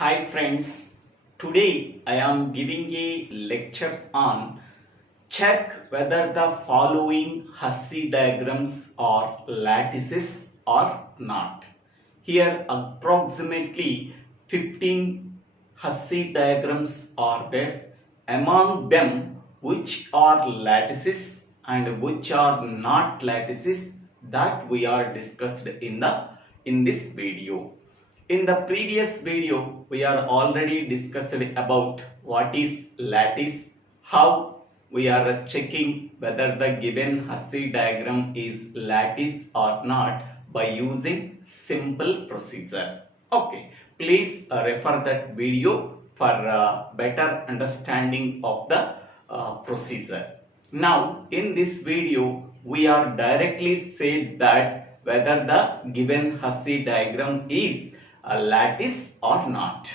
Hi friends, today I am giving a lecture on check whether the following Hasse diagrams are lattices or not. Here approximately 15 Hasse diagrams are there. Among them, which are lattices and which are not lattices, that we are discussed in this video. In the previous video, we are already discussed about what is lattice, how we are checking whether the given Hasse diagram is lattice or not by using simple procedure. Okay, please refer that video for better understanding of the procedure. Now, in this video, we are directly say that whether the given Hasse diagram is a lattice or not.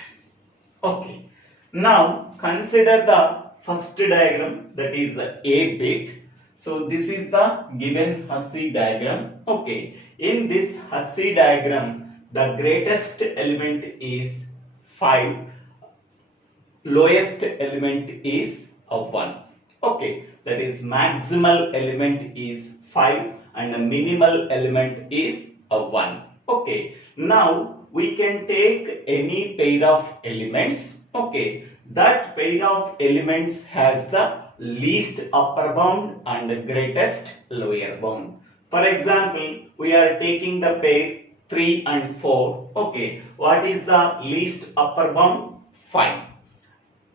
Okay. Now consider the first diagram, that is a bit. So this is the given Hasse diagram. Okay. In this Hasse diagram, the greatest element is 5. Lowest element is a 1. Okay. That is maximal element is 5 and the minimal element is a 1. Okay. Now we can take any pair of elements. Okay, that pair of elements has the least upper bound and the greatest lower bound. For example, we are taking the pair 3 and 4. Okay, what is the least upper bound? 5.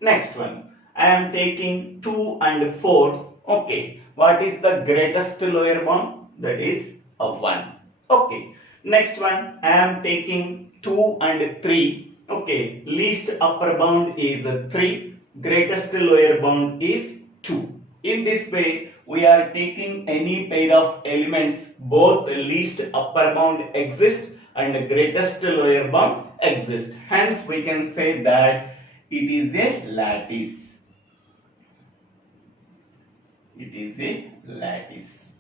Next one, I am taking 2 and 4. Okay, what is the greatest lower bound? That is a 1. Okay, next one, I am taking 2 and 3. Okay, least upper bound is 3, greatest lower bound is 2. In this way, we are taking any pair of elements, both least upper bound exists and greatest lower bound exists. Hence, we can say that it is a lattice. It is a lattice.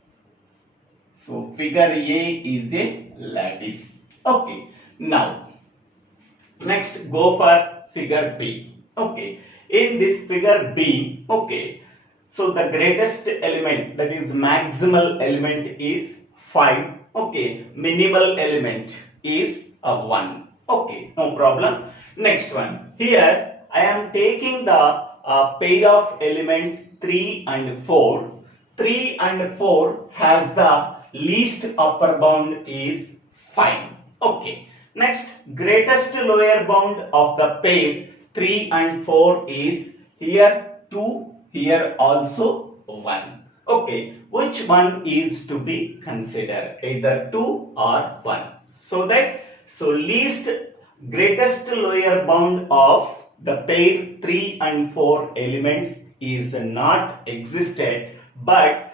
So, figure A is a lattice. Okay. Now, next go for figure B. Okay, in this figure B, okay, so the greatest element, that is maximal element is 5. Okay, minimal element is a 1. Okay, no problem. Next one, here I am taking the pair of elements 3 and 4. 3 and 4 has the least upper bound is 5. Okay. Next, greatest lower bound of the pair 3 and 4 is here 2, here also 1. Okay, which one is to be considered? Either 2 or 1. So least greatest lower bound of the pair 3 and 4 elements is not existed, but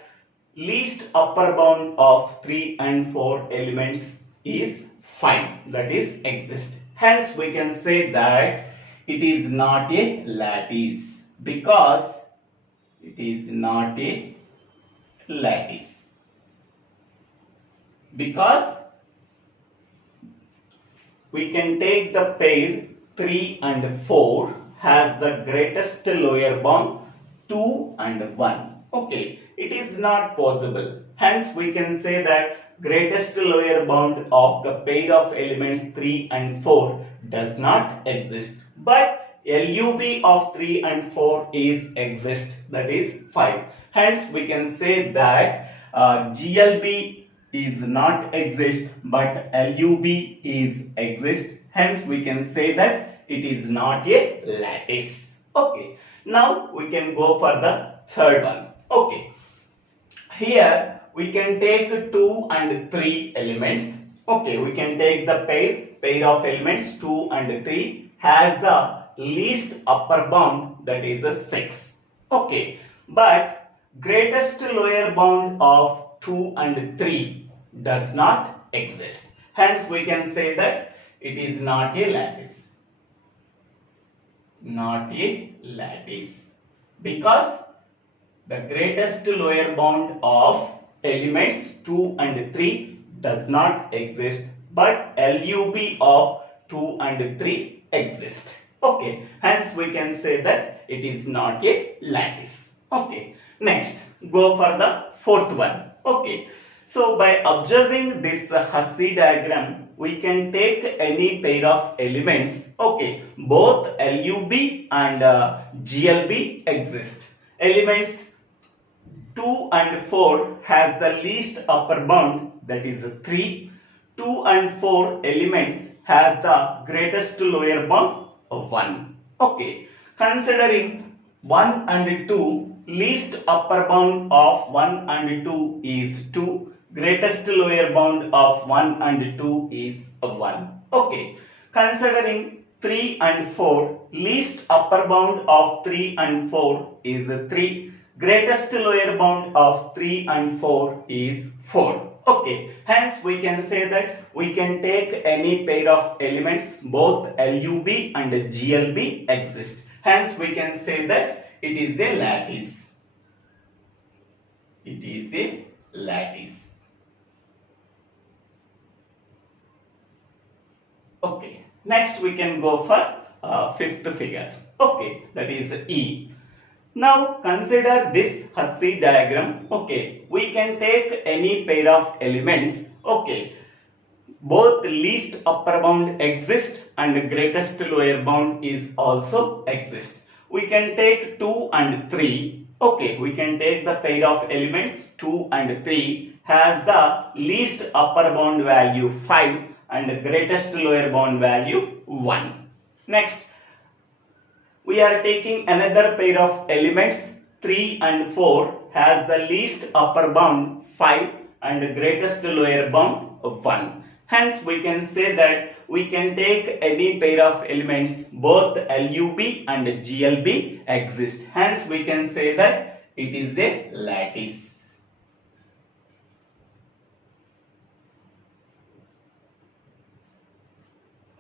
least upper bound of 3 and 4 elements is 5, that is exist. Hence we can say that it is not a lattice, because it is not a lattice, because we can take the pair 3 and 4 has the greatest lower bound 2 and 1. Okay, it is not possible. Hence we can say that greatest lower bound of the pair of elements 3 and 4 does not exist, but LUB of 3 and 4 is exist, that is 5. Hence we can say that GLB is not exist, but LUB is exist. Hence we can say that it is not a lattice. Okay, now we can go for the third one. Okay, here we can take 2 and 3 elements. Okay, we can take the pair of elements 2 and 3 has the least upper bound, that is a 6. Okay, but greatest lower bound of 2 and 3 does not exist. Hence we can say that it is not a lattice. Not a lattice, because the greatest lower bound of elements 2 and 3 does not exist, but LUB of 2 and 3 exist. Okay, hence we can say that it is not a lattice. Okay, next go for the fourth one. Okay, so by observing this Hasse diagram, we can take any pair of elements. Okay, both LUB and GLB exist. Elements 2 and 4 has the least upper bound, that is 3. 2 and 4 elements has the greatest lower bound of 1. Okay, considering 1 and 2, least upper bound of 1 and 2 is 2. Greatest lower bound of 1 and 2 is 1. Okay, considering 3 and 4, least upper bound of 3 and 4 is 3. Greatest lower bound of 3 and 4 is 4. Okay, hence we can say that we can take any pair of elements, both LUB and GLB exist. Hence we can say that it is a lattice. It is a lattice. Okay, next we can go for fifth figure. Okay, that is E. Now consider this Hasse diagram. Okay, we can take any pair of elements. Okay, both least upper bound exist and greatest lower bound is also exist. We can take 2 and 3. Okay, we can take the pair of elements 2 and 3 has the least upper bound value 5 and greatest lower bound value 1. Next, we are taking another pair of elements 3 and 4 has the least upper bound 5 and greatest lower bound 1. Hence we can say that we can take any pair of elements, both LUB and GLB exist. Hence we can say that it is a lattice.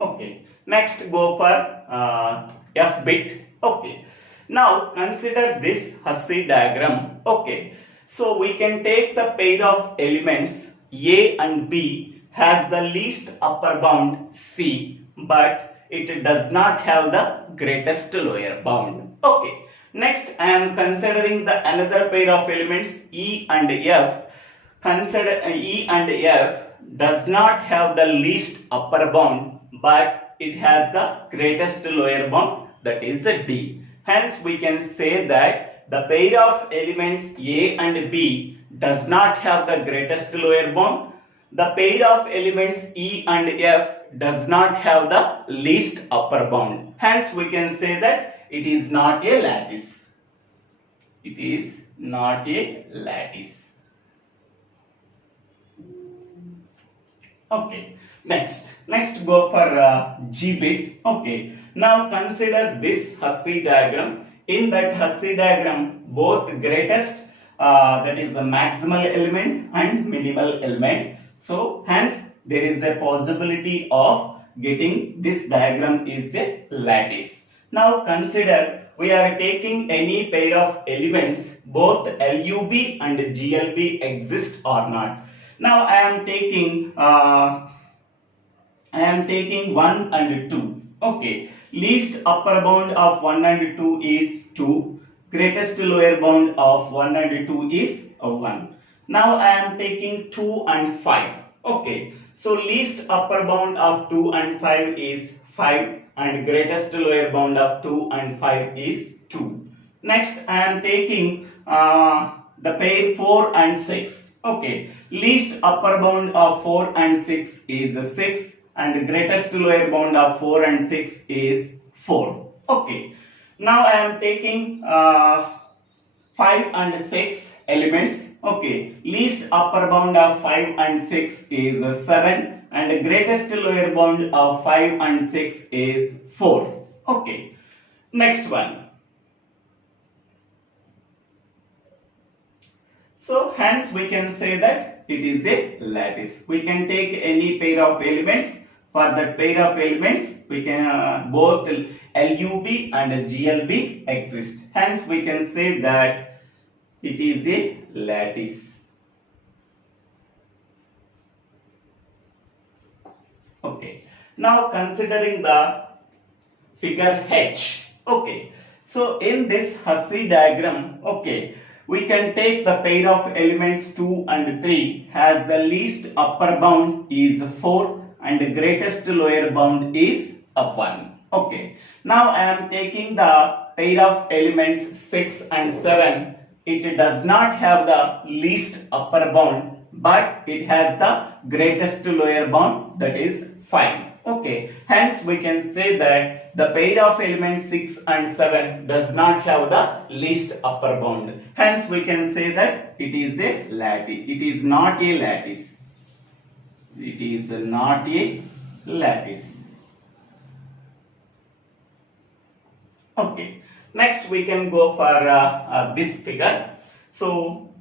Okay, next go for F bit. Okay, now consider this Hasse diagram. Okay, so we can take the pair of elements A and B has the least upper bound C, but it does not have the greatest lower bound. Okay, next I am considering the another pair of elements E and F. Consider E and F does not have the least upper bound, but it has the greatest lower bound, that is D. Hence we can say that the pair of elements A and B does not have the greatest lower bound. The pair of elements E and F does not have the least upper bound. Hence we can say that it is not a lattice. It is not a lattice. Okay, next go for G bit. Okay, now consider this Hasse diagram. In that Hasse diagram, both greatest, that is the maximal element, and minimal element. So hence there is a possibility of getting this diagram is a lattice. Now consider we are taking any pair of elements, both LUB and GLB exist or not. Now I am taking 1 and 2. Okay, least upper bound of 1 and 2 is 2. Greatest lower bound of 1 and 2 is 1. Now I am taking 2 and 5. Okay, so least upper bound of 2 and 5 is 5 and greatest lower bound of 2 and 5 is 2. Next I am taking the pair 4 and 6. Okay, least upper bound of 4 and 6 is 6 and greatest lower bound of 4 and 6 is 4. Okay, now I am taking 5 and 6 elements. Okay, least upper bound of 5 and 6 is 7 and greatest lower bound of 5 and 6 is 4. Okay, next one. So hence we can say that it is a lattice. We can take any pair of elements. For that pair of elements, we can both LUB and GLB exist. Hence we can say that it is a lattice. Okay. Now considering the figure H. Okay. So in this Hasse diagram, okay, we can take the pair of elements 2 and 3 as the least upper bound is 4 and the greatest lower bound is 1. Okay. Now I am taking the pair of elements 6 and 7. It does not have the least upper bound, but it has the greatest lower bound, that is 5. Okay, hence we can say that the pair of elements 6 and 7 does not have the least upper bound. Hence we can say that it is a lattice. It is not a lattice. It is not a lattice. Okay, next we can go for this figure. So,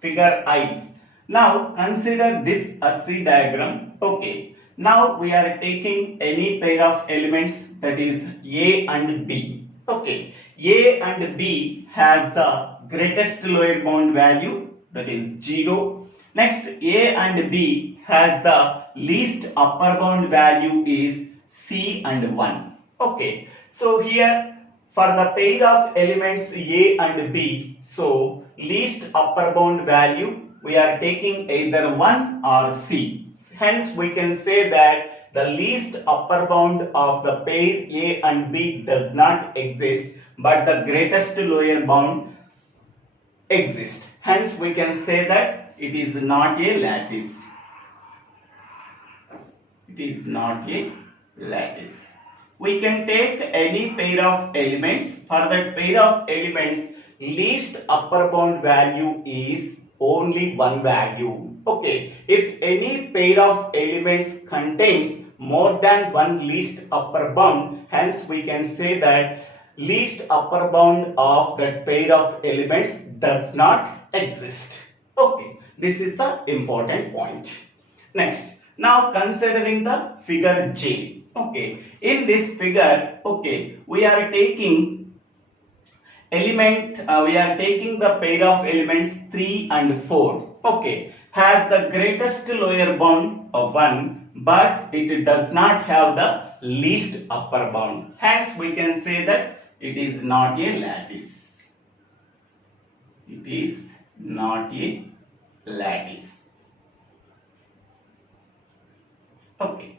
figure I. Now consider this Hasse diagram. Okay. Now we are taking any pair of elements, that is A and B. Okay, A and B has the greatest lower bound value, that is 0. Next, A and B has the least upper bound value is C and 1. Okay, so here for the pair of elements A and B, so least upper bound value we are taking either 1 or C. Hence, we can say that the least upper bound of the pair A and B does not exist, but the greatest lower bound exists. Hence, we can say that it is not a lattice. It is not a lattice. We can take any pair of elements. For that pair of elements, least upper bound value is only one value. Okay, if any pair of elements contains more than one least upper bound, hence we can say that least upper bound of that pair of elements does not exist. Okay, this is the important point. Next, now considering the figure J. Okay, in this figure, okay, we are taking the pair of elements 3 and 4. Okay, has the greatest lower bound of 1, but it does not have the least upper bound. Hence we can say that it is not a lattice. It is not a lattice. Okay,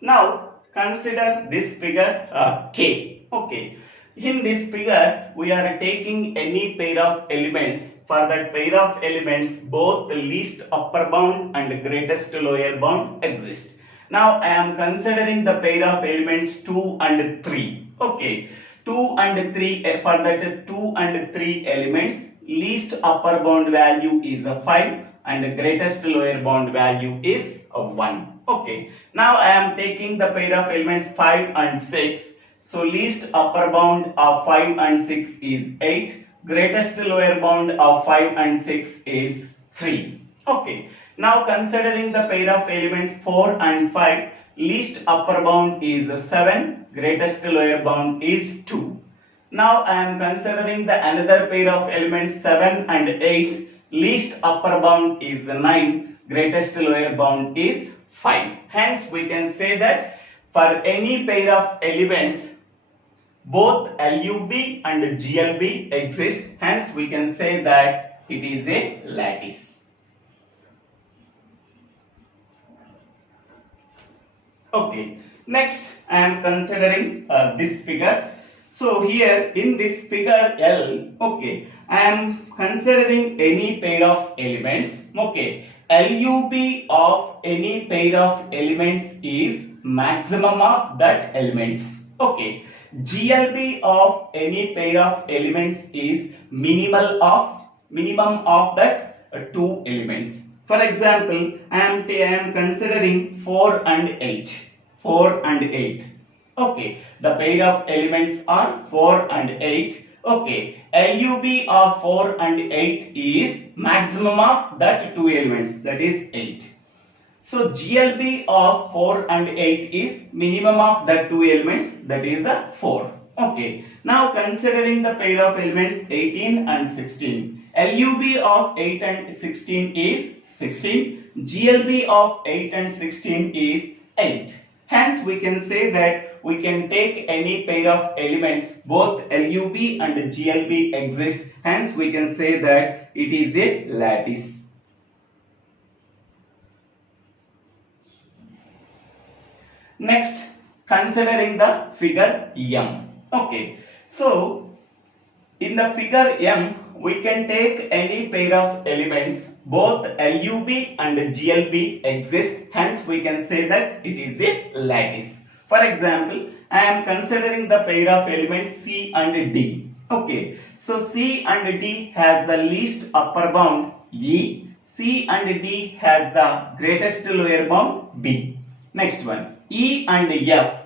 now consider this figure K. Okay, in this figure we are taking any pair of elements. For that pair of elements, both the least upper bound and greatest lower bound exist. Now I am considering the pair of elements 2 and 3. Okay, 2 and 3, for that 2 and 3 elements, least upper bound value is 5 and the greatest lower bound value is 1. Okay, now I am taking the pair of elements 5 and 6. So least upper bound of 5 and 6 is 8. Greatest lower bound of 5 and 6 is 3. Okay. Now considering the pair of elements 4 and 5, least upper bound is 7. Greatest lower bound is 2. Now I am considering the another pair of elements 7 and 8. Least upper bound is 9. Greatest lower bound is 5. Hence we can say that for any pair of elements, both LUB and GLB exist. Hence we can say that it is a lattice. Okay. Next I am considering this figure. So here in this figure L, okay, I am considering any pair of elements. Okay, LUB of any pair of elements is maximum of that elements. Okay, GLB of any pair of elements is minimum of that two elements. For example, I am considering 4 and 8. 4 and 8. Okay, the pair of elements are 4 and 8. Okay, LUB of 4 and 8 is maximum of that two elements, that is 8. So GLB of 4 and 8 is minimum of the two elements, that is 4. Okay. Now considering the pair of elements 18 and 16. LUB of 8 and 16 is 16. GLB of 8 and 16 is 8. Hence we can say that we can take any pair of elements, both LUB and GLB exist. Hence we can say that it is a lattice. Next, considering the figure M. Okay, so in the figure M, we can take any pair of elements, both LUB and GLB exist. Hence we can say that it is a lattice. For example, I am considering the pair of elements C and D. Okay, so C and D has the least upper bound E. C and D has the greatest lower bound B. Next one, E and F.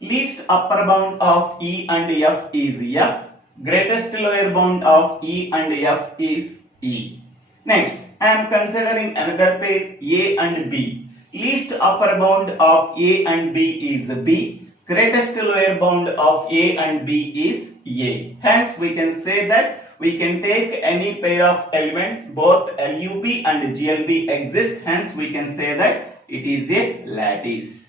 Least upper bound of E and F is F. Greatest lower bound of E and F is E. Next, I am considering another pair A and B. Least upper bound of A and B is B. Greatest lower bound of A and B is A. Hence, we can say that we can take any pair of elements, both LUB and GLB exist. Hence, we can say that it is a lattice.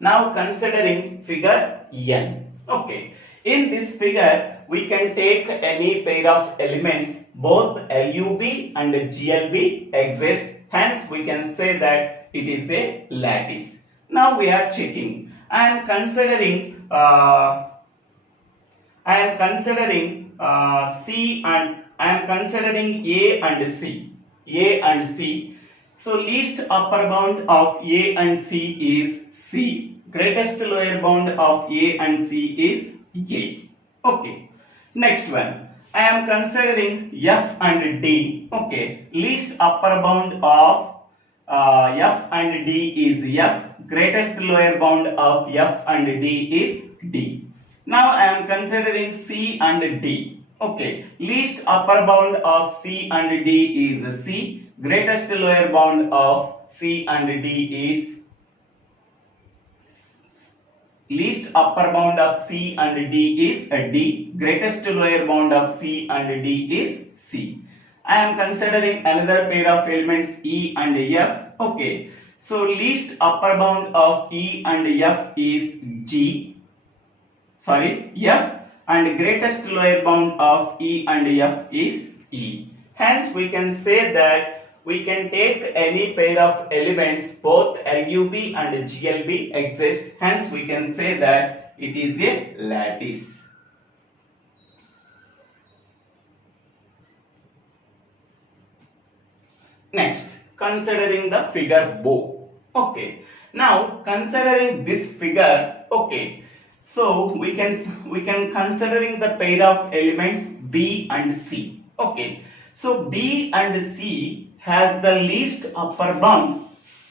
Now considering figure N. Okay, in this figure we can take any pair of elements, both LUB and GLB exist. Hence we can say that it is a lattice. Now we are checking. I am considering C and I am considering A and C. A and C. So least upper bound of A and C is C. Greatest lower bound of A and C is A. Okay. Next one. I am considering F and D. Okay. Least upper bound of F and D is F. Greatest lower bound of F and D is D. Now I am considering C and D. Okay. Least upper bound of C and D is C. Greatest lower bound of C and D is least upper bound of C and D is D. Greatest lower bound of C and D is C. I am considering another pair of elements E and F. Okay. So least upper bound of E and F is F, and greatest lower bound of E and F is E. Hence we can say that we can take any pair of elements, both LUB and GLB exist. Hence we can say that it is a lattice. Next, considering the figure O. Okay. Now considering this figure, okay. So we can considering the pair of elements B and C. Okay. So B and C has the least upper bound,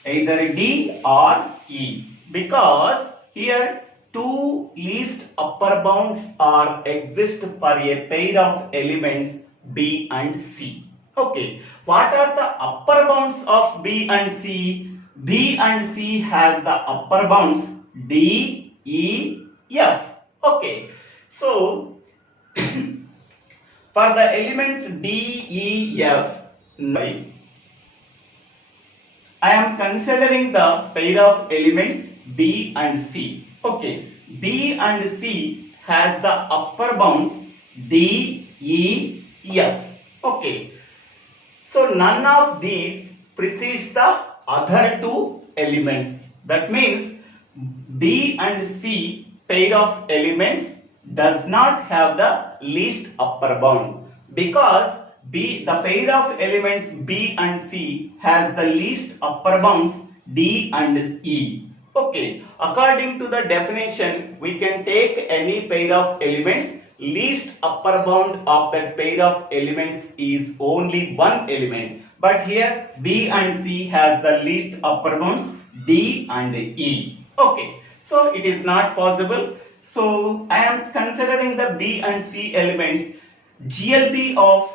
either D or E, because here two least upper bounds are exist for a pair of elements B and C. Okay, what are the upper bounds of B and C? B and C has the upper bounds D, E, F. Okay, so for the elements D, E, F, I am considering the pair of elements B and C. Okay, B and C has the upper bounds D, E, F. Okay, so none of these precedes the other two elements. That means B and C pair of elements does not have the least upper bound, because the pair of elements B and C has the least upper bounds D and E. Okay, according to the definition, we can take any pair of elements. Least upper bound of that pair of elements is only one element. But here B and C has the least upper bounds D and E. Okay, so it is not possible. So I am considering the B and C elements. GLB of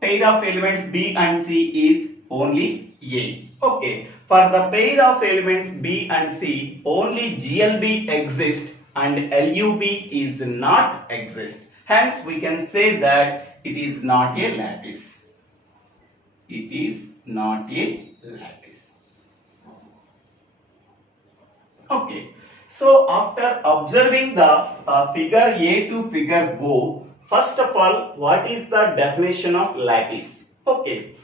pair of elements B and C is only A. Okay, for the pair of elements B and C, only GLB exists and LUB is not exist. Hence we can say that it is not a lattice. It is not a lattice. Okay. So after observing the figure A to figure O, first of all, what is the definition of lattice? Okay.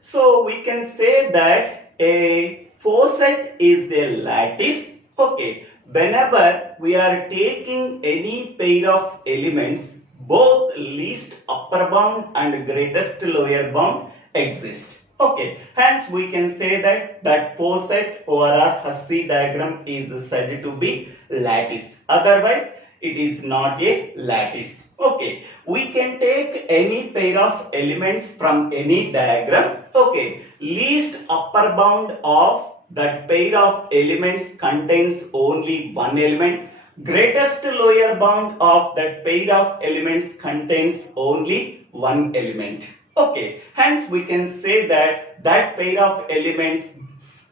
So we can say that a faucet is a lattice. Okay. Whenever we are taking any pair of elements, both least upper bound and greatest lower bound exist. Okay, hence we can say that faucet over our Hasse diagram is said to be lattice. Otherwise, it is not a lattice. Okay, we can take any pair of elements from any diagram. Okay, least upper bound of that pair of elements contains only one element. Greatest lower bound of that pair of elements contains only one element. Okay, hence we can say that pair of elements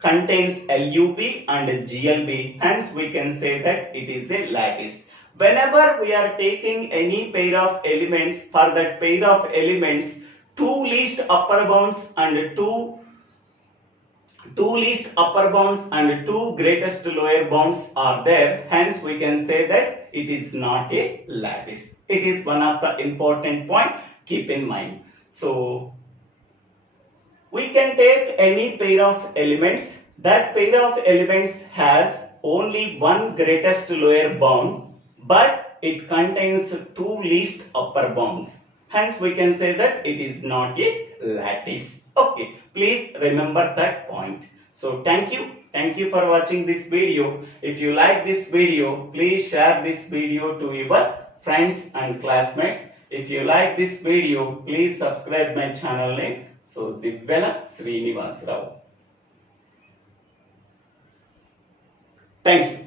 contains LUP and GLB. Hence we can say that it is a lattice. Whenever we are taking any pair of elements, for that pair of elements, two least upper bounds and two least upper bounds and two greatest lower bounds are there. Hence we can say that it is not a lattice. It is one of the important point. Keep in mind. So we can take any pair of elements. That pair of elements has only one greatest lower bound, but it contains two least upper bounds. Hence we can say that it is not a lattice. Okay, please remember that point. So thank you for watching this video. If you like this video, please share this video to your friends and classmates. If you like this video, please subscribe my channel name. So DIVVELA SRINIVASA. Thank you.